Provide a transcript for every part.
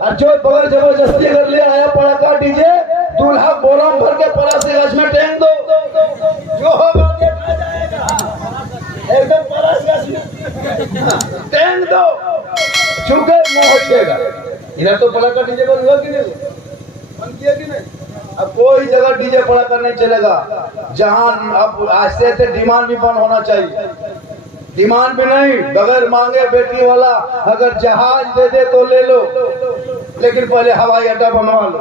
और जो बगल जबरदस्ती कर ले आया पड़ाका डीजे दूल्हा बोरम भर के परासी गज में टेंग दो, जो होगा देखा जाएगा। एकदम परासी गज में टेंग दो, चूके मुंह उठेगा। इधर तो पड़ाका डीजे को हुआ कि नहीं, बंद किया कि नहीं? अब कोई जगह डीजे पड़ाका नहीं चलेगा। जहां अब आज से डिमांड भी बंद होना चाहिए। डिमांड भी नहीं, बगैर मांगे बेटी वाला अगर जहाज दे दे तो ले लो, लेकिन पहले हवाई अड्डा बनवा लो।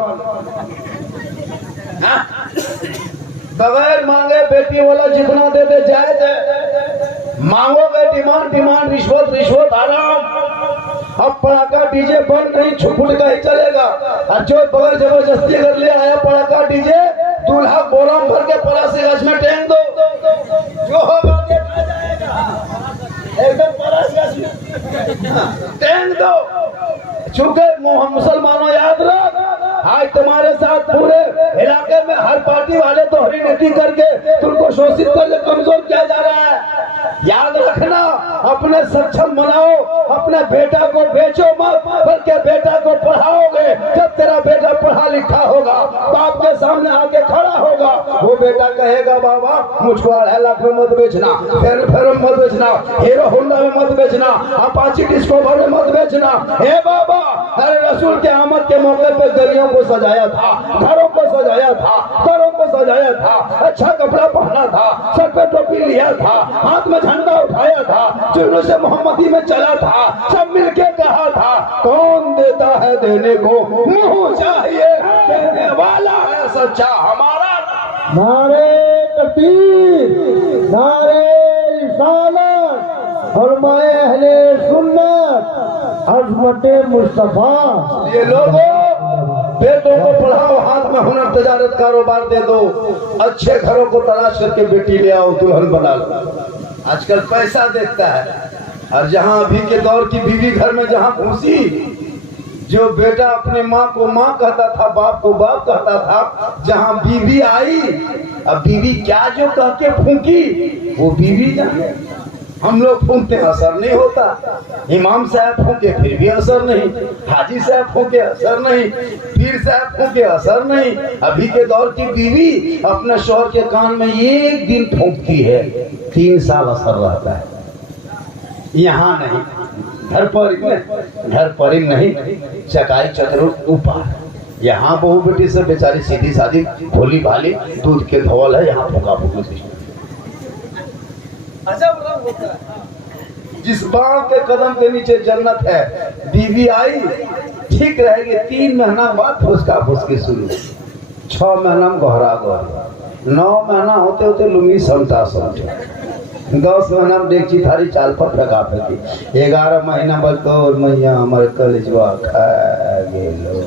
बगैर मांगे बेटी वाला जितना दे दे जायज है। मांगोगे डिमांड, डिमांड रिश्वत, रिश्वत आराम। अब पड़ाका डीजे बंद नहीं, छुपुल का ही चलेगा। और जो बगैर जबरदस्ती कर ले आया पड़ाका डीजे दूल्हा बोरम भर के परासी गज में टेंग दो, जो होगा देखा जाएगा। एकदम परासी गज में टेंग दो, चूंकि मुसलमानों याद रख, आज तुम्हारे साथ पूरे इलाके में हर पार्टी वाले तो हरी नीति करके तुमको शोषित करके कमजोर किया जा रहा है। याद रखना, अपने सक्षम बनाओ, अपने बेटा को बेचो मत, बल्कि बेटा को पढ़ाओगे। जब तेरा बेटा पढ़ा लिखा होगा, बाप के सामने आके खड़ा होगा, वो बेटा कहेगा बाबा मुझको 2.5 लाख में मत बेचना, फेर मत बेचना, हीरो होंडा में मत बेचना, अपाची डिस्कवर में मत बेचना। हे बाबा, अरे रसूल के आमद के मौके पे गलियों को सजाया था, घरों को सजाया था, घरों को सजाया था, अच्छा कपड़ा पहना था, सर पे टोपी लिया था, हाथ में झंडा उठाया था, जुलूस से मोहम्मदी में चला था, सब मिलके कहा था कौन देता है देने को, मुंह चाहिए देने वाला है सच्चा हमारा। नारे तकबीर, नारे रिसालत, फरमाए अहले सुन्नत, अज़मते मुस्तफा। ये लोगों, बेटों को पढ़ाओ, हाथ में हुनर तजारत कारोबार दे दो, अच्छे घरों को तलाश करके बेटी ले आओ, दुल्हन बना लो। आजकल पैसा देखता है। और जहां अभी के दौर की बीवी घर में जहां घुसी, जो बेटा अपने माँ को माँ कहता था, बाप को बाप कहता था, जहां बीवी आई, अब बीवी क्या जो कह के फूंकी वो बीवी जाने। हम लोग फूंकते असर नहीं होता, इमाम साहब फूंके फिर भी असर नहीं, हाजी साहब फूंके असर नहीं, पीर साहब फूंके असर नहीं। अभी के दौर की बीवी अपने शौहर के कान में एक दिन फूंकती है, 3 साल असर रहता है। यहाँ नहीं, घर पर ही नहीं, चकाई चतुर ऊपर। यहाँ बहू बेटी से बेचारी सीधी सादी भोली भाली दूध के धोल है, यहाँ फूका फूकी। जिस बाण के कदम के नीचे जन्नत है, बीवी आई ठीक रहेगी, 3 महीना बाद फुसका फुसकी शुरू, 6 महीना में गहरा गहरी, 9 महीना होते होते लुंगी समटा समटा, 10 महीना में डेगची थारी चाल पर फेंका फेंकी, 11 महीना बाद तो मैया हमारे कलेजवा खा गेलो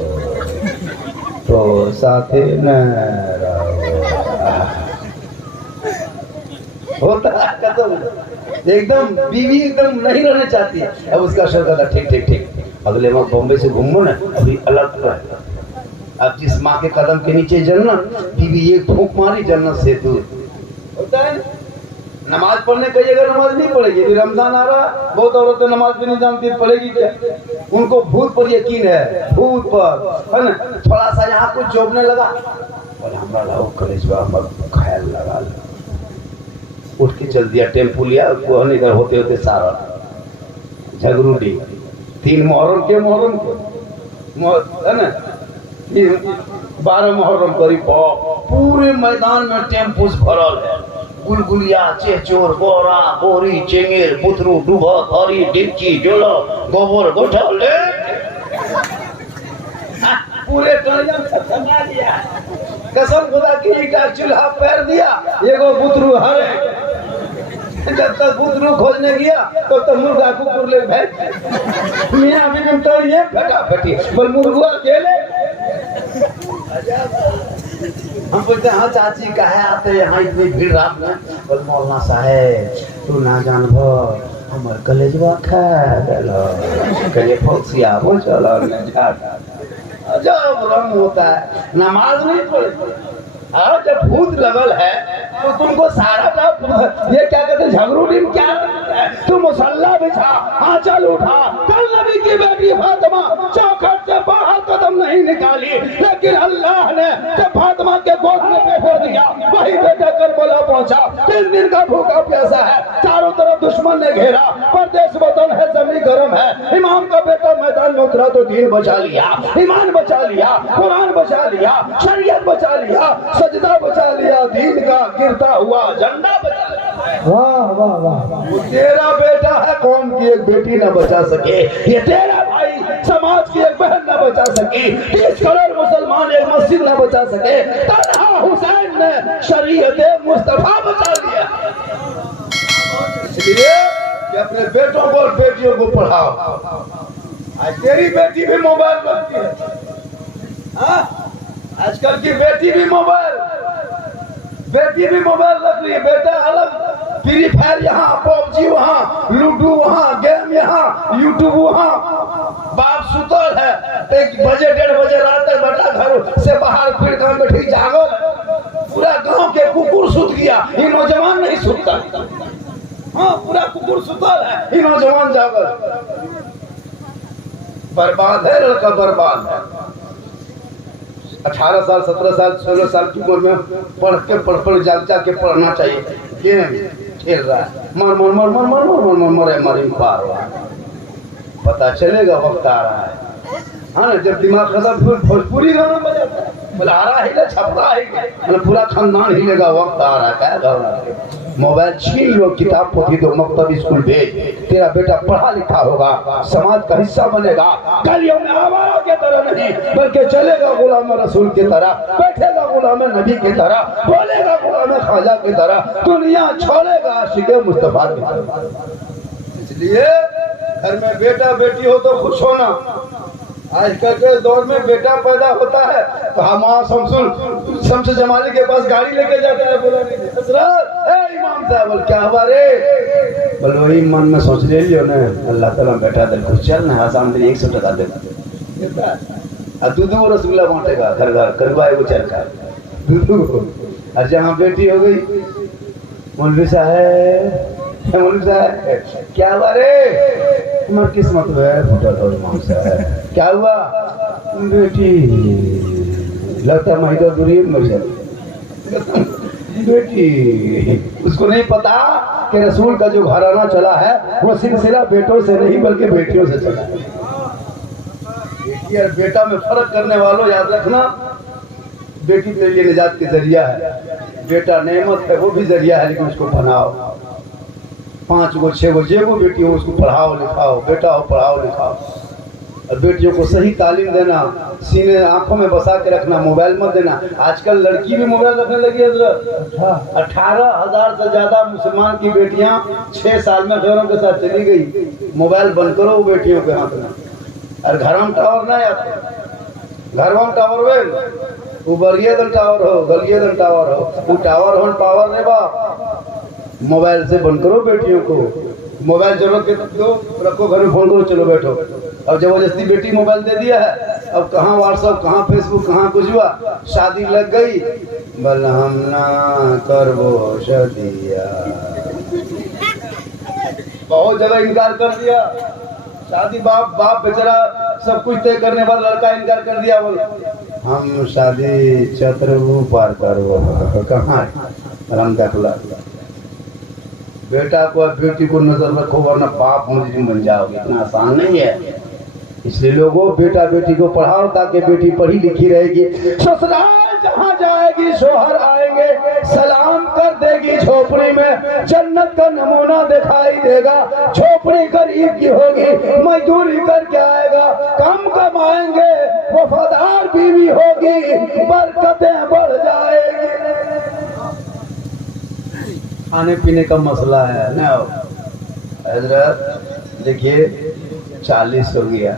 तो साथे न होता एकदम बीवी एकदम नहीं रहना चाहती। अब उसका शौक था ठीक ठीक ठीक, अगले माह बॉम्बे से घूमो ना, अभी अलग रहे। अब जिस माँ के कदम के नीचे जन्नत, बीवी एक फूंक मारी जन्नत से दूर होता है। नमाज पढ़ने कई जगह नमाज नहीं पढ़ेगी, अभी रमजान आ रहा, बहुत औरतें नमाज भी नहीं जानती, पढ़ेगी क्या? उनको भूत पर यकीन है, भूत पर है ना। थोड़ा सा यहाँ कुछ जोड़ने लगा, बोले हमारा लाओ कलेजवा ख्याल लगा लो, उठ के चल दिया, टेम्पू लिया, इधर होते होते सारा झगरूडी 3 मुहर्रम के है ना, 12 मुहर्रम करीब पूरे मैदान में टेम्पू भरल है, गुलगुलिया चेचोर बोरा बोरी चेंगेर बुतरू डूबा थारी डिपची जोला गोबर गोठा ले पूरे टनिया खत्म दिया। कसम खुदा की ईटा चूल्हा पैर दिया, एगो बुतरू है। जब तक बुतरू खोजने गया तो मुर्गा कुकुर ले भेज मियाँ भी उतरिए फटा फटी बोल मुर्गा गेले। हम बोलते हाँ चाची कहे आते यहाँ इतनी भीड़ रात में? बोल मौलाना साहेब तू ना जानबो हमर कलेजवा खा गेलो, कहे फोक्सिया वो चलो न जाता। जब रंग होता है, नमाज नहीं पढ़े, और जब भूत लगल है तो तुमको सारा ये क्या कहते हैं झगरूडी में क्या है? तू मुसल्ला बिछा, आंचल उठा, कल नबी की बेटी फातिमा चौखट से बाहर नहीं निकाली, लेकिन अल्लाह ने जब फातिमा के गोद में बैठा दिया, वही बेटा करबला पहुंचा। 3 दिन का भूखा प्यासा है, चारों तरफ दुश्मन ने घेरा, परदेश वतन है, जमीन गर्म है। इमाम का बेटा मैदान में उतरा तो दीन बचा लिया, ईमान बचा लिया, कुरान बचा लिया, शरीयत बचा लिया, सजदा बचा लिया, दीन का गिरता हुआ झंडा बचा लिया। वाह वाह वाह। वो तेरा बेटा है, कौम की एक बेटी न बचा सके, ये तेरा भाई समाज की एक बहन न बचा सकी, 30 करोड़ मुसलमान एक मस्जिद न बचा सके, तन्हा हुसैन ने शरीयत मुस्तफा बचा लिया। इसलिए कि अपने बेटों को और बेटियों को पढ़ाओ। आज तेरी बेटी भी मोबाइल रखती है, आजकल की बेटी भी मोबाइल रख रही है। बेटा अलग, फ्री फायर यहाँ, पबजी वहाँ, लूडो वहाँ, गेम यहाँ, यूट्यूब वहाँ। बाप सुतल है, 1 बजे 1:30 बजे रात तक बेटा घर से बाहर फिर काम में ठीक जागो, पूरा गांव के कुकुर सुत गया, ये नौजवान नहीं सुतता। हाँ, पूरा कुकुर सुतल है, ये नौजवान जागल। बर्बाद है लड़का, बर्बाद है। 18 साल 17 साल 16 साल की उम्र में पढ़ जाके पढ़ना चाहिए। गेम खेल रहा है, मरे पार पता चलेगा, वक्त आ रहा है। हाँ ना, जब दिमाग खत्म फिर भोजपुरी गाना बजाता है, बुलारा हिले, छपरा हिले, पूरा खानदान हिलेगा, वक्त आ रहा है। क्या घबरा, मोबाइल छीन लो, किताब पोथी दो, मकतब स्कूल भेज, तेरा बेटा पढ़ा लिखा होगा, समाज का हिस्सा बनेगा, गलियों में आवारा के तरह नहीं बल्कि चलेगा गुलाम रसूल की तरह, बैठेगा गुलाम नबी की तरह, बोलेगा गुलाम ख्वाजा की तरह, दुनिया छोड़ेगा आशिक़े मुस्तफा की तरह। इसलिए घर में बेटा बेटी हो तो खुश होना। आजकल के दौर में बेटा पैदा होता है तो हम शम्स जमाली के पास गाड़ी लेके जाते हैं, बोला इमाम साहब, बोल क्या हुआ रे, बोल वही मन में सोच ले लियो ना, अल्लाह ताला बेटा दिल खुश, चल ना आसान दिन 100 टका देगा, और दूध रसगुल्ला बांटेगा, घर घर करवाएगा चरखा दूध। और जहाँ बेटी हो गई, मौलवी साहब क्या हुआ रे, हमारी किस्मत में फुटल हो इमाम साहब, क्या हुआ, बेटी लगता महिला दूरी मर जाती बेटी। उसको नहीं पता कि रसूल का जो घराना चला है वो सिलसिला बेटों से नहीं बल्कि बेटियों से चला है। बेटी और बेटा में फर्क करने वालों याद रखना, बेटी तेरे लिए निजात के जरिया है, बेटा नेमत है, वो भी जरिया है, लेकिन उसको बनाओ। 5 गो 6 गो जेगो बेटी हो, उसको पढ़ाओ लिखाओ, बेटा हो पढ़ाओ लिखाओ। और बेटियों को सही तालीम देना, सीने आंखों में बसा के रखना, मोबाइल मत देना। आजकल लड़की भी मोबाइल रखने लगी है। 18,000 से ज्यादा मुसलमान की बेटियां 6 साल में घरों के साथ चली गई। मोबाइल बंद करो वो बेटियों के हाथ में। और घर में टावर ना आते, घर में टावर वे वो बरिए दन टावर हो, गलिए दन टावर हो, वो टावर हो पावर ने बाप। मोबाइल से बंद करो बेटियों को, मोबाइल जरूरत के दो, रखो घर में, फोन करो, चलो बैठो। अब जबरदस्ती बेटी मोबाइल दे दिया है, अब कहाँ व्हाट्सएप, कहाँ फेसबुक, कहाँ कुछ हुआ, शादी लग गई, बल हम ना करबो शादिया, बहुत जगह इनकार कर दिया शादी। बाप बेचारा सब कुछ तय करने वाला लड़का इनकार कर दिया, बोल हम शादी चतुर्भु पार करबो, कहाँ राम दाखला। बेटा को और बेटी को नजर रखो वरना बाप मुजरिम बन जाओगे, इतना आसान नहीं है। इसलिए लोगों बेटा बेटी को पढ़ाओ ताकि बेटी पढ़ी लिखी रहेगी, ससुराल जहाँ जाएगी शोहर आएंगे, सलाम कर देगी झोपड़ी में, जन्नत का नमूना दिखाई देगा। झोपड़ी गरीब की होगी, मजदूरी करके आएगा, कम कमाएंगे, वफादार बीवी होगी, बरकतें बढ़ जाएगी। खाने पीने का मसला है ना हजरत। देखिए 40 हो गया,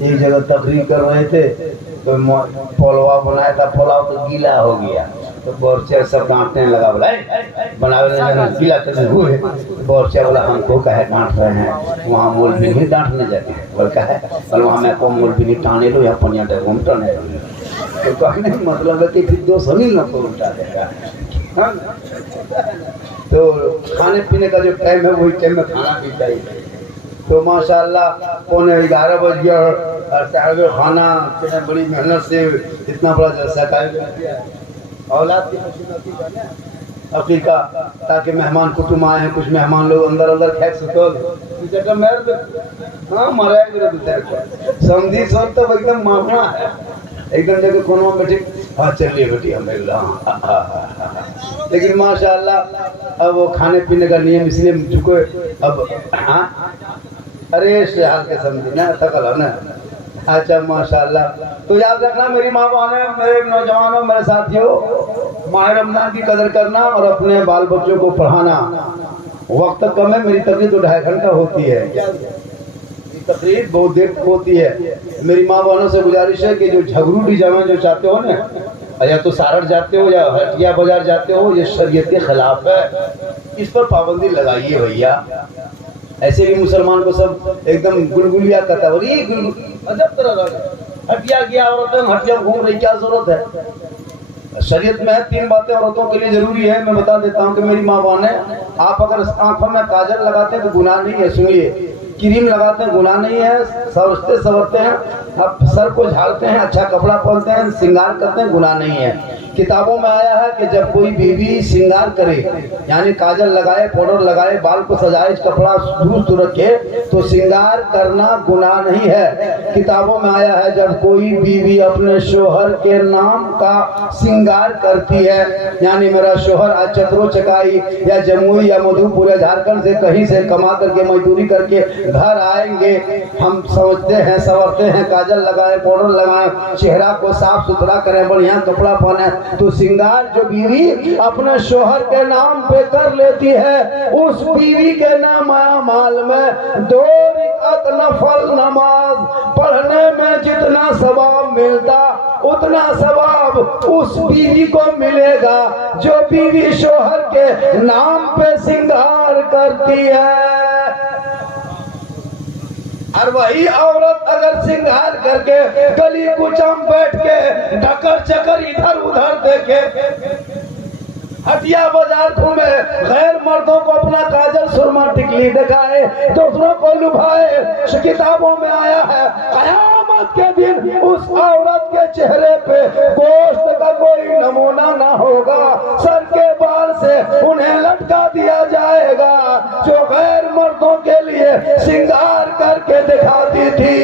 एक जगह तकरीर कर रहे थे तो पोलवा बनाया था, पोलाव तो गीला हो गया तो बोरचा सब डांटने लगा, बोला बनावे गीला कैसे हुए। बोरचा बोला हमको कहे डांट रहे हैं, वहाँ मौलवी नहीं डांटने जाते, बोल कहे बोल वहाँ मैं को मौलवी नहीं टाने लो या पनिया घूम टाने लो। तो कहने का मतलब है कि फिर 2 सनी न को उल्टा देगा। तो खाने पीने का जो टाइम है वही टाइम में खाना भी चाहिए। तो माशाल्लाह 11:15 बज गया और साहब खाना इतने बड़ी मेहनत से इतना बड़ा जलसा का औलाद की खुशी जाने अकीका ताकि मेहमान कुटुम आए हैं, कुछ मेहमान लोग अंदर अंदर खेक सुतल हाँ मरा समझी सब तो एकदम मामला है एकदम जगह कोनो में बैठे हाँ चलिए बेटी हम लेकिन माशाल्लाह अब वो खाने पीने का नियम इसलिए चुके अब हाँ अरे से हाल के समझी ना थकल है ना अच्छा माशाल्लाह। तो याद रखना मेरी माँ बहने, मेरे नौजवानों, मेरे साथियों, माह रमजान की कदर करना और अपने बाल बच्चों को पढ़ाना। वक्त कम है, मेरी तकरीर तो 2.5 घंटा होती है, तकरीर बहुत देर होती है। मेरी माँ बहनों से गुजारिश है कि जो झगड़ू डिजाइन जो चाहते हो ना, या तो सारड़ जाते हो या हटिया बाजार जाते हो, ये शरीयत के खिलाफ है, इस पर पाबंदी लगाइए भैया। ऐसे भी मुसलमान को सब एकदम गुलगुलिया कहता है, अजब तरह हटिया गया औरतें हटिया घूम रही, क्या जरूरत है? शरीयत में है 3 बातें औरतों के लिए जरूरी है। मैं बता देता हूँ कि मेरी माँ बहन है, आप अगर आंखों में काजल लगाते हैं तो गुनाह नहीं है। सुनिए, क्रीम लगाते हैं गुनाह नहीं है, सवरते सवरते हैं, अब सर को झाड़ते हैं, अच्छा कपड़ा पहनते हैं, श्रृंगार करते हैं, गुनाह नहीं है। किताबों में आया है कि जब कोई बीवी श्रृंगार करे यानी काजल लगाए, पाउडर लगाए, बाल को सजाए, कपड़ा दुरुस्त रखे, तो श्रृंगार करना गुनाह नहीं है। किताबों में आया है जब कोई बीवी अपने शोहर के नाम का श्रृंगार करती है, यानी मेरा शोहर आज चतरो चकाई या जमुई या मधुपुर या झारखंड से कहीं से कमा करके मजदूरी करके घर आएंगे, हम समझते हैं, संवरते हैं, काजल लगाए, पाउडर लगाए, चेहरा को साफ सुथरा करें, बढ़िया कपड़ा पहने, तो श्रृंगार जो बीवी अपने शोहर के नाम पे कर लेती है, उस बीवी के नाम माल में 2 रकात नफल नमाज पढ़ने में जितना सवाब मिलता उतना सवाब उस बीवी को मिलेगा जो बीवी शोहर के नाम पे श्रृंगार करती है। और वही औरत अगर श्रृंगार करके गली कुचम बैठ के ढकर चकर इधर उधर देखे, हटिया बाजार घूमे, गैर मर्दों को अपना काजल सुरमा टिकली दिखाए, दूसरों को लुभाए, किताबों में आया है कयामत के दिन उस औरत के चेहरे पे गोश्त का कोई नमूना ना होगा, सर के बाल से उन्हें लटका दिया जाएगा जो गैर मर्दों के लिए श्रृंगार करके दिखाती थी।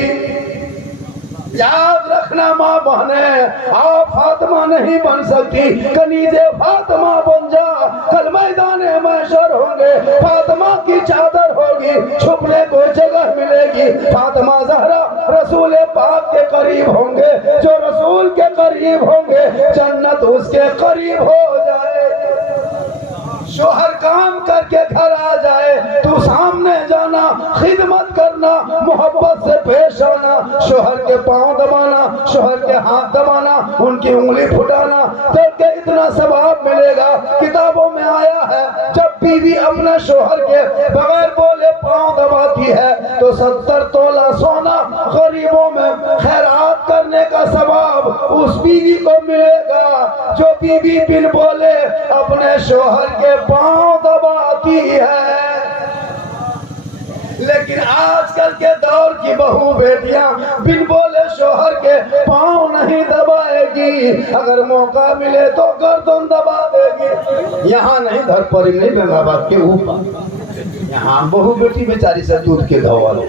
याद रखना माँ बहने, आप फातिमा नहीं बन सकती, कनीजे फातिमा बन जा, कल मैदाने महशर होंगे, फातिमा की चादर होगी, छुपने को जगह मिलेगी, फातिमा ज़हरा रसूल पाक के करीब होंगे, जो रसूल के करीब होंगे जन्नत उसके करीब हो जाए। शोहर काम करके घर आ जाए, तू सामने जाना, खिदमत करना, मोहब्बत से पेश आना, शोहर के पांव दबाना, शोहर के हाथ दबाना, उनकी उंगली फुटाना, करके इतना सवाब मिलेगा। किताबों में आया है जब बीवी अपने शोहर के बगैर बोले पांव दबाती है तो 70 तोला सोना गरीबों में खैरात करने का सवाब उस बीवी को मिलेगा जो बीवी बिन बोले अपने शोहर के पांव दबाती है। लेकिन आजकल के दौर की बहू बेटियां बिन बोले शोहर के पांव नहीं दबाएगी, अगर मौका मिले तो गर्दन दबा देगी। यहाँ नहीं, धर पर नहीं, बेंगाबाद के ऊपर यहाँ बहू बेटी बेचारी से दूध के धोवल।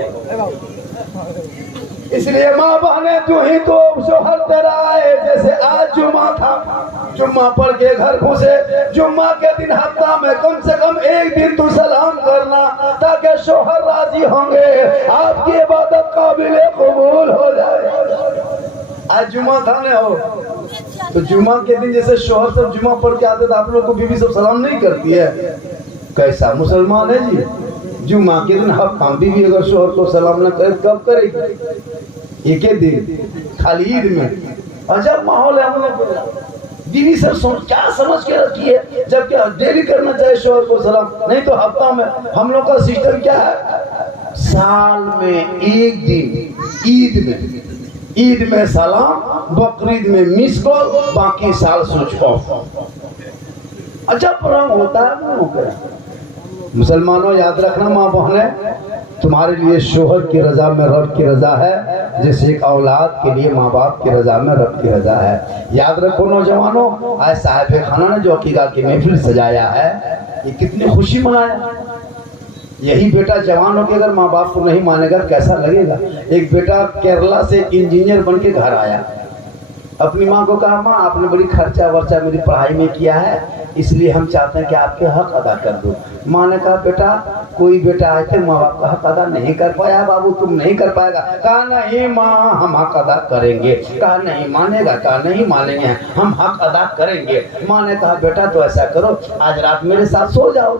इसलिए माँ बहने तू ही तो शोहर तेरा आए, जैसे आज जुम्मा था, जुम्मा पढ़ के घर घुसे, जुम्मा के दिन हफ्ता में कम से कम एक दिन तू सलाम करना ताकि शोहर राजी होंगे, आपकी इबादत काबिल कबूल हो जाए। आज जुम्मा था ना हो, तो जुम्मा के दिन जैसे शोहर सब जुम्मा पढ़ के आते थे, आप लोग को बीवी सब सलाम नहीं करती है? कैसा मुसलमान है जी? जुम्मा के दिन हफ्ता बीवी अगर शोहर को सलाम न करे कब करेगी? एक ही दिन, खाली ईद में। अजब माहौल है हम लोग। बीवी सब क्या समझ के रखी है, जबकि डेली करना चाहिए शोहर को सलाम, नहीं तो हफ्ता में। हम लोग का सिस्टम क्या है, साल में एक दिन ईद में सलाम, बकरीद में मिस कॉल, बाकी साल स्विच ऑफ। अजब रंग होता है मुसलमानों। याद रखना माँ बहने, तुम्हारे लिए शोहर की रजा में रब की रजा है, जैसे एक औलाद के लिए माँ बाप की रजा में रब की रजा है। याद रखो नौजवानों, आज साहिब खाना ने जो अकीदा की महफिल सजाया है, ये कितनी खुशी मनाया। यही बेटा जवान होकर अगर माँ बाप को नहीं मानेगा कैसा लगेगा। एक बेटा केरला से इंजीनियर बन के घर आया, अपनी माँ को कहा, माँ आपने बड़ी खर्चा वर्चा मेरी पढ़ाई में किया है, इसलिए हम चाहते हैं कि आपके हक अदा कर दो। माँ ने कहा, बेटा कोई बेटा आए थे माँ बाप का हक अदा नहीं कर पाया, बाबू तुम नहीं कर पाएगा। कहा नहीं माँ हम हक अदा करेंगे। कहा नहीं मानेगा। कहा नहीं मानेंगे, हम हक अदा करेंगे। माँ ने कहा, बेटा तो ऐसा करो, आज रात मेरे साथ सो जाओ,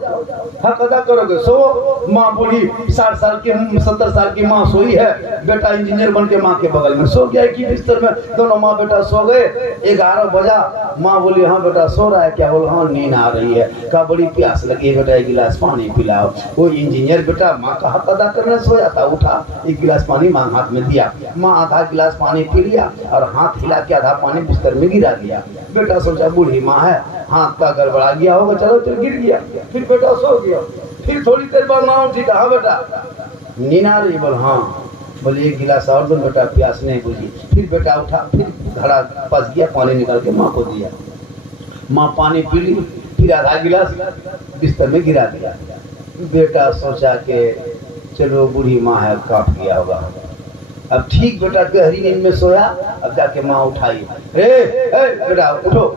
हक अदा करोगे सो। माँ बूढ़ी 60 साल की 70 साल की माँ सोई है, बेटा इंजीनियर बन के माँ के बगल में सो गया कि बिस्तर में। दोनों माँ बेटा सो गए। 11 बजा, माँ बोली, हाँ बेटा सो रहा है क्या? बोला हाँ नींद आ रही है। कहा बड़ी प्यास लगी है बेटा, एक गिलास पानी पिलाओ। वो इंजीनियर बेटा माँ का हक अदा करने सोया था, उठा एक गिलास पानी माँ हाथ में दिया। माँ आधा गिलास पानी पी लिया और हाथ हिला के आधा पानी बिस्तर में गिरा दिया। बेटा सोचा बूढ़ी माँ है, हाथ का गड़बड़ा गया होगा, चलो चल गिर गया। फिर बेटा सो गया। फिर थोड़ी देर बाद माँ उठी, कहा बेटा नींद आ रही? बोल हाँ। बोले एक गिलास और दो बेटा, प्यास नहीं बुझी। फिर बेटा उठा, फिर घड़ा फंस गया, पानी निकाल के माँ को दिया। माँ पानी पी ली, फिर आधा गिलास बिस्तर में गिरा दिया। बेटा सोचा कि चलो बूढ़ी माँ है, काट गया होगा। अब ठीक बेटा गहरी नींद में सोया। अब जाके माँ उठाई, बेटा उठो।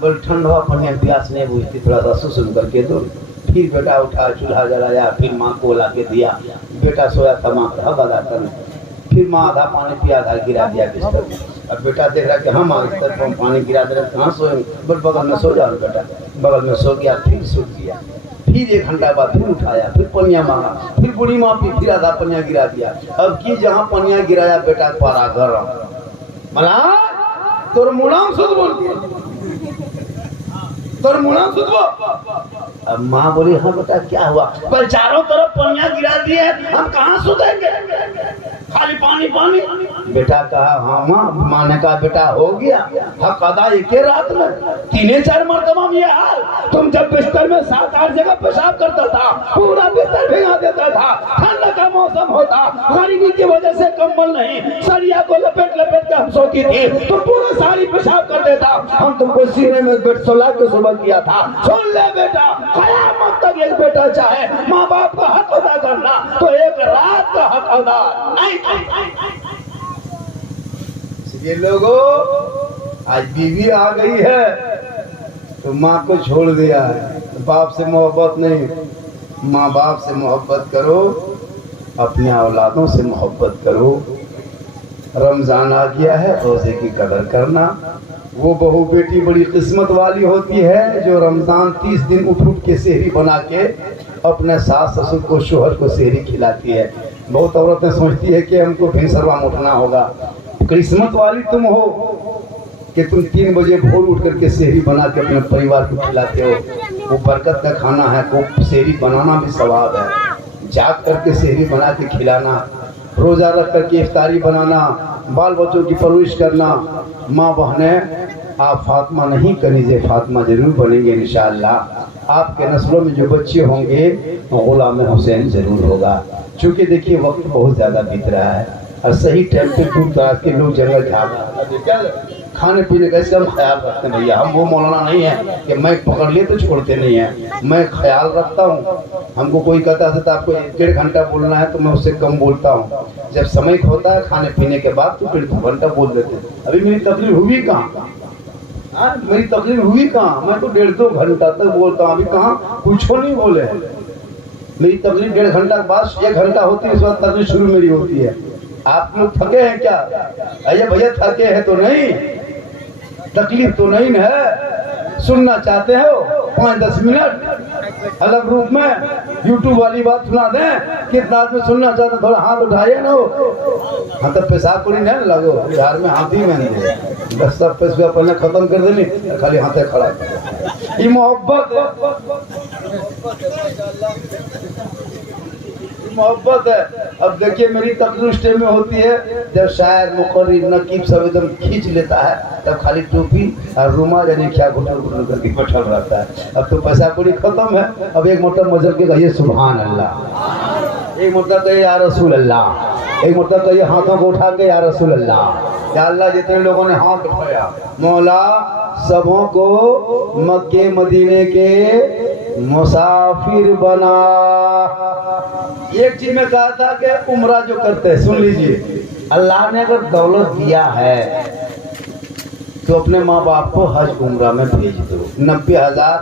बोल ठंडा पानी प्यास नहीं बुझती, थोड़ा सा सुसुम करके दो। फिर बेटा उठा, चूल्हा जलाया, फिर माँ को ला के दिया। बेटा सोया था, माँ का हक अदा करने। फिर माँ आधा पानी पिया, आधा गिरा दिया बिस्तर में। अब बेटा देख रहा कि हम बिस्तर पर पानी गिरा दे रहे, कहाँ सोएंगे? बोल बगल में सो जाओ बेटा। बगल में सो गया, फिर सूख गया। फिर 1 घंटा बाद फिर उठाया, फिर पनिया मांगा, फिर बूढ़ी माँ पी, फिर आधा पनिया गिरा दिया। अब की जहाँ पनिया गिराया बेटा पारा गरम। मना तोर मुनाम सुध बोल, तोर मुनाम सुध बोल। अब माँ बोली, हाँ बेटा क्या हुआ? पर चारों तरफ पनिया गिरा दिए, हम कहाँ सुधेंगे, खाली पानी पानी। बेटा कहा, हाँ माँ। माँ ने कहा, बेटा हो गया हक अदा एक रात में 3-4 मरतबा ये हाल। तुम जब बिस्तर में 7-8 जगह पेशाब करता था, पूरा बिस्तर भिगा देता था, ठंड का मौसम होता, गरीबी की वजह से कंबल नहीं, सरिया को लपेट लपेट कर हम सोती थी, तुम पूरा सारी पेशाब कर देता। हम तुमको सीने में बेड सुला के सुबह किया था। सुन ले बेटा, कयामत तक एक बेटा चाहे माँ बाप का हक अदा करना, तो एक रात का हक अदा नहीं। ये लोगों, आज बीवी आ गई है तो माँ को छोड़ दिया है। बाप से मोहब्बत नहीं, माँ बाप से मोहब्बत करो, अपने औलादों से मोहब्बत करो। रमजान आ गया है, रोजे की कदर करना। वो बहू बेटी बड़ी किस्मत वाली होती है जो रमजान 30 दिन उठ उठ के सेहरी बना के अपने सास ससुर को, शोहर को सेहरी खिलाती है। बहुत औरतें सोचती है कि हमको भिनसरवा उठना होगा। किस्मत वाली तुम हो कि तुम 3 बजे भोर उठ करके सेहरी बना के अपने परिवार को खिलाते हो। वो बरकत का खाना है, वो सेहरी बनाना भी सवाब है। जाग करके सेहरी बना के खिलाना, रोज़ा रख करके इफ्तारी बनाना, बाल बच्चों की परवरिश करना। माँ बहनें, आप फातिमा नहीं कनीज़े फातिमा जरूर बनेंगे इंशाअल्लाह। आपके नस्लों में जो बच्चे होंगे गुलाम हुसैन जरूर होगा। क्योंकि देखिए वक्त बहुत ज़्यादा बीत रहा है और सही टाइम पे दूर दराज के लोग जंगल झाड़ खाने पीने का इसका हम ख्याल रखते हैं। भैया हम वो मौलाना नहीं है कि मैं पकड़ लिए तो छोड़ते नहीं है, मैं ख्याल रखता हूँ। हमको कोई कहता है तो आपको 1-1.5 घंटा बोलना है तो मैं उससे कम बोलता हूँ। जब समय होता है खाने पीने के बाद तो 1.5 घंटा बोल देते हैं। अभी मेरी तकलीफ हुई कहाँ, मेरी तकलीफ हुई कहाँ? मैं तो 1.5-2 घंटा तक बोलता हूँ। अभी कहाँ कुछ नहीं बोले। मेरी तकलीफ 1.5 घंटा के बाद 1 घंटा होती है, इस वक्त तकलीफ शुरू मेरी होती है। आप लोग थके हैं क्या? अरे भैया थके हैं तो नहीं, तकलीफ तो नहीं है। सुनना चाहते हो 5-10 मिनट अलग रूप में यूट्यूब वाली बात सुना दें? कितना आदमी सुनना चाहते, थोड़ा हाथ उठाइए ना। हाँ तो पेशाब पूरी नहीं लगो, बिहार में हाथ ही में 10 पैसा पहले खत्म कर देनी, खाली हाथे खड़ा कर। ये मोहब्बत है। अब देखिए मेरी तकलीफ टाइम में होती है जब शायर मुकर्रिर नकीब सब एकदम खींच लेता है, तब खाली टोपी और रुमाल यानी क्या घुटन घुटन करके बैठल रहता है। अब तो पैसा पूरी खत्म है। अब एक मोटर मजल के कहिए सुभान अल्लाह, एक मरतबा कहे या रसूल अल्लाह, एक मरतबा कहिए हाथों को उठा के या रसूल अल्लाह। या अल्लाह जितने लोगों ने हाथ उठाया मौला सबों को मक्के मदीने के मुसाफिर बना। एक चीज में कहा था कि उम्रा जो करते हैं, सुन लीजिए, अल्लाह ने अगर दौलत दिया है तो अपने माँ बाप को हज उम्रा में भेज दो। 90,000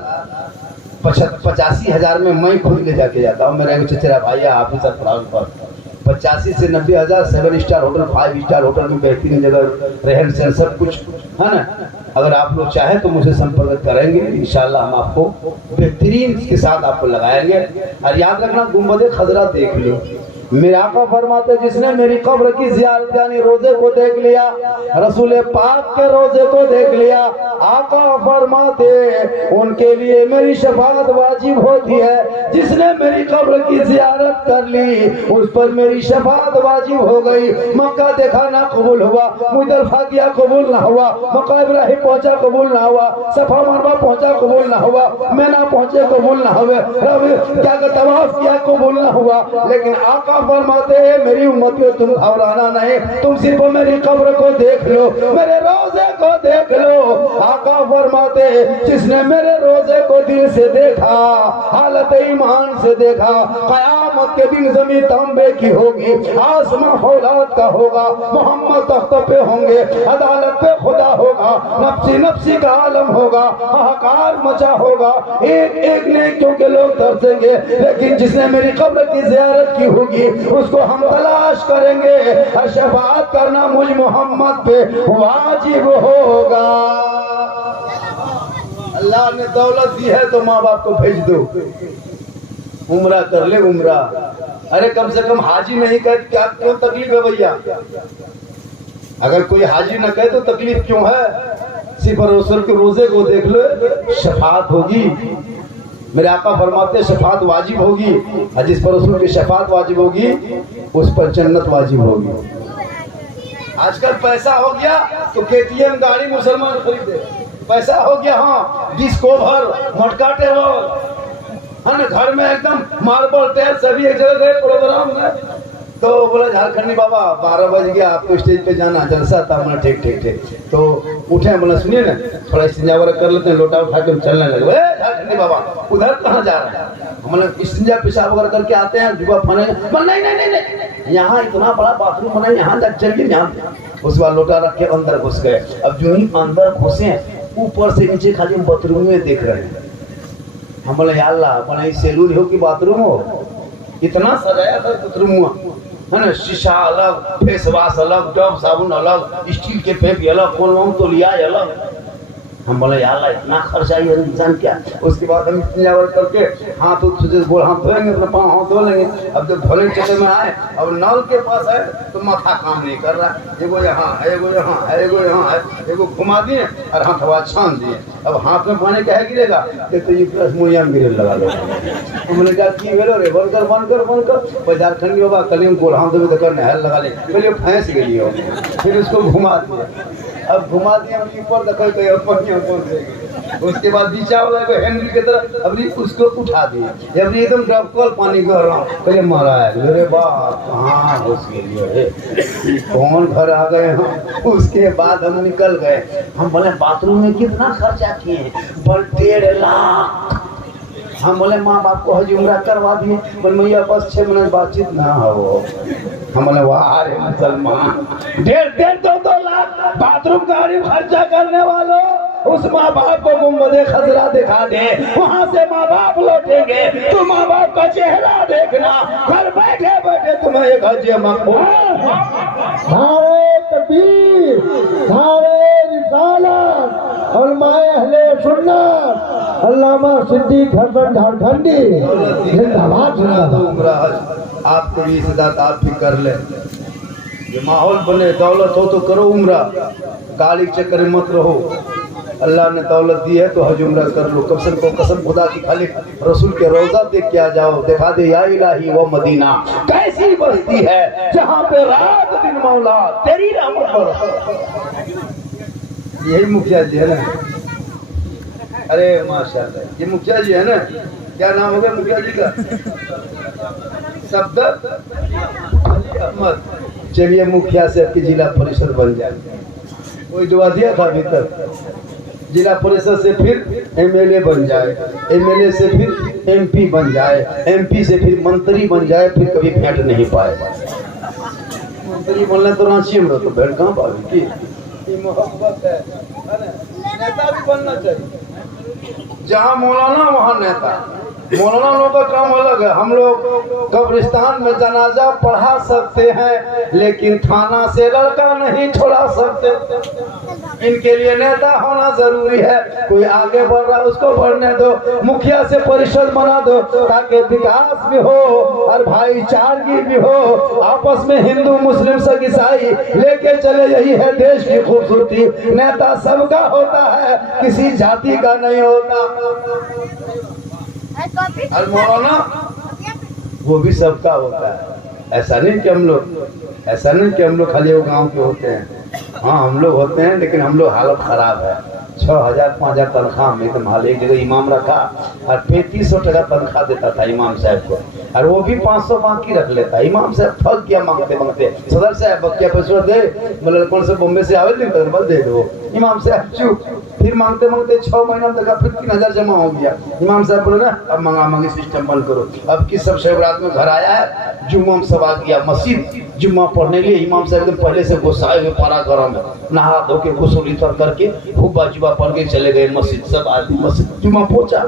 85,000 में मैं खुद ले जाके जाता हूँ। मेरा एक चचेरा भाई ऑफिसर प्लान पर 85 से 90,000 7 स्टार होटल 5 स्टार होटल में बेहतरीन जगह रहन सहन सब कुछ है ना। अगर आप लोग चाहें तो मुझे संपर्क करेंगे, इंशाल्लाह हम आपको बेहतरीन के साथ आपको लगाएंगे। और याद रखना गुंबद खजरा देख लो। मेरे आका फरमाते जिसने मेरी कब्र की ज़ियारत यानी रोजे को देख लिया, रसूल पाक के रोजे को देख लिया, आका फरमाते उनके लिए मेरी शफाअत वाजिब होती है। जिसने मेरी कब्र की ज़ियारत कर ली उस पर मेरी शफाअत वाजिब हो गई। मक्का देखा ना कबूल हुआ, मुज़दलिफा गया कबूल ना हुआ, मक्का इब्राहिम पहुंचा कबूल ना हुआ, सफा मरवा पहुंचा कबूल ना हुआ, मैना पहुंचे कबूल ना हुए, क्या तवाफ किया कबूल ना हुआ। लेकिन आका फरमाते मेरी उम्मत को तुम घबराना नहीं, तुम सिर्फ मेरी कब्र को देख लो, मेरे रोजे को देख लो। आका फरमाते जिसने मेरे रोजे को दिल से देखा, हालत ईमान से देखा, कयामत के दिन जमीन तांबे की होगी, आसमां फौलाद का होगा, मोहम्मद तख्त पे होंगे, अदालत पे खुदा होगा, नफ्सी नफ्सी का आलम होगा, हाहाकार मचा होगा, एक एक नेकियों के लोग तरसेंगे। लेकिन जिसने मेरी कब्र की ज़ियारत की होगी उसको हम तलाश करेंगे और शफाअत करना मुझ मोहम्मद पे वाजिब होगा। अल्लाह ने दौलत दी है तो माँ बाप को भेज दो, उम्रा कर ले उम्रा। अरे कम से कम हाजी नहीं कहे क्या क्यों तकलीफ है भैया? अगर कोई हाजी न कहे तो तकलीफ क्यों है? सिर्फ रसूल के रोजे को देख लो, शफाअत होगी। मेरे आका फरमाते शफाअत वाजिब होगी और जिस पर रसूल की शफाअत वाजिब होगी उस पर जन्नत वाजिब होगी। आजकल पैसा हो गया तो केटीएम गाड़ी मुसलमान खरीदे, पैसा हो गया हाँ डिस्को भर मटका टेबल है ना, घर में एकदम मार्बल टाइल सभी एक जगह गए प्रोग्राम में। तो बोला झारखंडी बाबा 12 बज गया आपको स्टेज पे जाना, जलसा था। बोला ठीक ठीक ठीक। तो उठे, बोला सुनिए ना थोड़ा इस्तिंजा वगैरह कर लेते हैं, लोटा उठा के चलने लगे। झारखंडी बाबा उधर कहाँ जा रहे हैं? मतलब इस्तिंजा पेशाब वगैरह करके आते हैं, जुबा फने नहीं नहीं नहीं, यहाँ इतना बड़ा बाथरूम बना, यहाँ तक चलिए यहाँ। उसके बाद लोटा रख के अंदर घुस गए। अब जो ही अंदर घुसे ऊपर से नीचे खाली बाथरूम में देख रहे हैं। हम बोले या अल्लाह बना सैलून हो कि बाथरूम हो, इतना सजाया था बाथरूम है ना, शीशा अलग, फेस वाश अलग, डब साबुन अलग, स्टील के पेप अलग, कोलम तो लिया अलग। हम बोले यार इतना खर्चा ये इंसान क्या। उसके बाद हम इतना करके हाथ बोल हाथ धोएंगे, अपना पाँव हाथ धो लेंगे। अब जब धोने के चक्कर में आए, अब नल के पास है तो माथा काम नहीं कर रहा, एगो यहाँ है, एगो यहाँ है, एगो यहाँ है, एगो घुमा दिए और हाथ हवा छान दिए। अब हाथ में पानी क्या गिरेगा तो ये प्लस मुड़िया में गिरे लगा लो। हमने कहा की भेलो रे बंद कर बंद कर बंद कर। झारखंडी बाबा कलीम को हाथ धोबे तो करने हल लगा ले, पहले फैंस गई हो, फिर उसको घुमा दिया। अब घुमा दिया ऊपर देखो तो उसके बाद नीचा वाला को हैंडल की तरह अभी उसको उठा दिए। जब एकदम डबकल पानी कर रहा हूँ पहले मारा है, मेरे बाप कहाँ घुस गए, कौन घर आ गए हम। उसके बाद हम निकल गए। हम बोले बाथरूम में कितना खर्चा किए? 1.5 लाख। हम बोले माँ बाप को हज उम्रा करवा दिए। बोले मैया बस 6 मिनट बातचीत ना हो। हम बोले वाह रे मुसलमान, 1.5-2 लाख बाथरूम का खर्चा करने वालों, उस माँ बाप को गुंबदे खजरा दिखा दे, वहाँ से माँ बाप लौटेंगे तो माँ बाप का चेहरा देखना। घर बैठे बैठे तुम्हें एक हज मकबूल। नारे तकबीर, नारे रिसालत और माए अहले सुन्नत, अल्लामा सिद्दीक हसन झारखंडी जिंदाबाद जिंदाबाद। आपको भी इस्तेदाद आप भी कर ले, ये माहौल बने, दौलत हो तो करो उम्रा, गाली के चक्कर में मत रहो। अल्लाह ने दौलत दी है तो हज उम्रा कर लो। कसम खुदा की खाली रसूल के रोजा देख के आ जाओ, दिखा दे या इलाही वो मदीना कैसी बस्ती है जहाँ पे रात दिन मौला तेरी रहमत बरसे। यही मुखिया जी है ना? अरे माशाल्लाह, ये मुखिया जी है ना? क्या नाम होगा मुखिया जी का? शब्द अली अहमद। चलिए मुखिया से आपकी जिला परिषद बन जाए, कोई दुआ दिया था अभी तक। जिला परिषद से फिर एमएलए बन जाए, एमएलए से फिर एमपी बन जाए, एमपी से फिर मंत्री बन जाए, फिर कभी भेंट नहीं पाए। मंत्री बनना तो रांची में तो भेंट कहाँ पाएगी की मोहब्बत है ना? नेता भी बनना चाहिए, जहाँ मौलाना वहाँ नेता। मौलाना लोगों का काम अलग है। हम लोग कब्रिस्तान में जनाजा पढ़ा सकते हैं, लेकिन थाना से लड़का नहीं छोड़ा सकते। इनके लिए नेता होना जरूरी है। कोई आगे बढ़ रहा है उसको बढ़ने दो, मुखिया से परिषद बना दो, ताकि विकास भी हो और भाईचारगी भी हो। आपस में हिंदू मुस्लिम सब ईसाई लेके चले, यही है देश की खूबसूरती। नेता सबका होता है, किसी जाति का नहीं होता। और मौलाना वो भी सबका होता है। ऐसा नहीं कि हम लोग खाली वो गांव के होते हैं। हाँ हम लोग होते हैं, लेकिन हम लोग हालत खराब है। 6,000 5,000 तनख्वाह में एकदम हाल। एक जगह इमाम रखा और 3500 टका तनख्वाह देता था इमाम साहब को, और वो भी 500 बाकी रख लेता। इमाम साहब थक गया मांगते मांगते, सदर साहब क्या पैसा दे, मतलब कौन से बॉम्बे से आवे दिन बस दे दो। इमाम साहब चुप। फिर मांगते मांगते 6 महीना में देखा फिर 3000 जमा हो गया। इमाम साहब बोले ना अब मंगा मांगी सिस्टम बंद करो। अब किस सब शहरात में घर आया है, जुम्मा में सब आ गया मस्जिद जुम्मा पढ़ने के लिए। इमाम साहब एकदम पहले से गुस्साए हुए पारा गरम है, नहा धो के गुस्ल इतर करके हुब्बा जुबा पढ़ के चले गए मस्जिद। सब आदमी मस्जिद जुम्मा पहुंचा।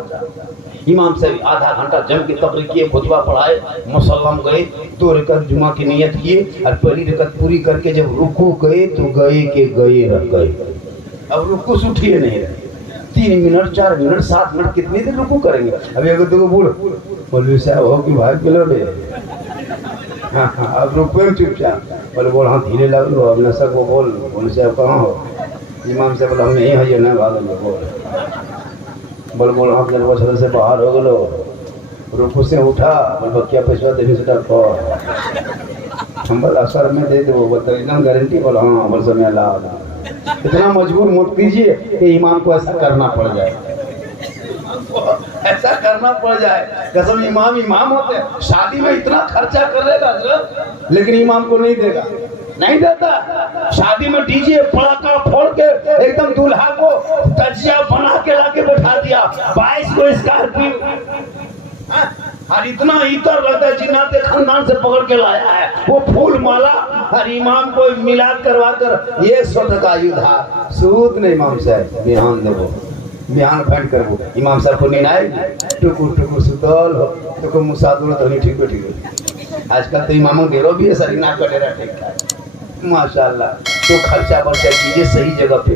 इमाम साहब आधा घंटा जम के तकरीर किए, खुतबा पढ़ाए, मुसल्लम गए, 2 रकअत जुमा की नियत किए और पहली रकअत पूरी करके जब रुकू गए तो गए के गए रह गए। अब रुकू से उठिए नहीं रहे। 3 मिनट 4 मिनट 7 मिनट कितनी देर रुकू करेंगे? अभी अगर तो बोल साहब हो कि भाग किलो ले। हाँ हाँ अब रुको चुपचाप। बोल हाँ धीरे लग लो, अब नशा को बोल साहब कहाँ हो? इमाम से बोला हम यही है ना भाग बोल हाँ जब से बाहर हो गलो। रुकू से उठा, बोल क्या पैसा देवी से हम बोल असर में दे दो, बोलते एकदम गारंटी। बोल हाँ बोल समय ला। इतना मजबूर मत कीजिए कि इमाम को ऐसा करना पड़ जाए, ऐसा करना पड़ जाए। कसम इमाम होते हैं। शादी में इतना खर्चा कर लेगा लेकिन इमाम को नहीं देगा, नहीं देता। शादी में डीजे पटाखा फोड़ के एकदम दूल्हा को तजिया बना के लाके बैठा दिया, 22 को स्कॉर्पियो। और इतना इतर लगता है जिन्नाते खानदान से पकड़ के लाया है वो फूल माला, और इमाम को मिलाद करवा कर 100 टका उधार। सूद नहीं इमाम साहब, बिहान देवो, बिहान फैंड करबो। इमाम साहब को नींद आए, टुकुर टुकुर सुतल हो तो को मुसादुल तो नहीं ठीक है। आजकल तो इमामों घेरो भी है, सरी ना कटेरा ठीक ठाक माशाल्लाह। तो खर्चा बर्चा कीजिए सही जगह पे।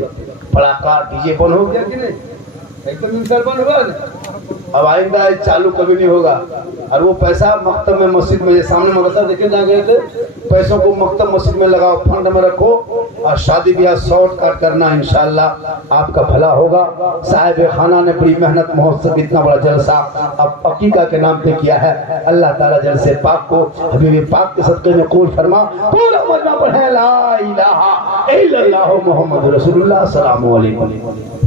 पटाखा डीजे बंद हो गया कि नहीं? एकदम इंसान बंद हुआ ना। अब आइंदा चालू कभी नहीं होगा। और वो पैसा मकतब में मस्जिद में, सामने मदरसा देखे जा गए थे, पैसों को मकतब मस्जिद में लगाओ, फंड में रखो और शादी ब्याह शॉर्ट कट करना, इंशाल्लाह आपका भला होगा। साहिब खाना ने बड़ी मेहनत महोत्सव इतना बड़ा जलसा अब अकीका के नाम पे किया है। अल्लाह ताला जलसे पाक को हबीब पाक के सदक़े में कबूल फरमा। पूरा मजमा पढ़े ला इलाहा इल्लल्लाह मुहम्मद रसूलुल्लाह सल्लल्लाहु अलैहि वसल्लम।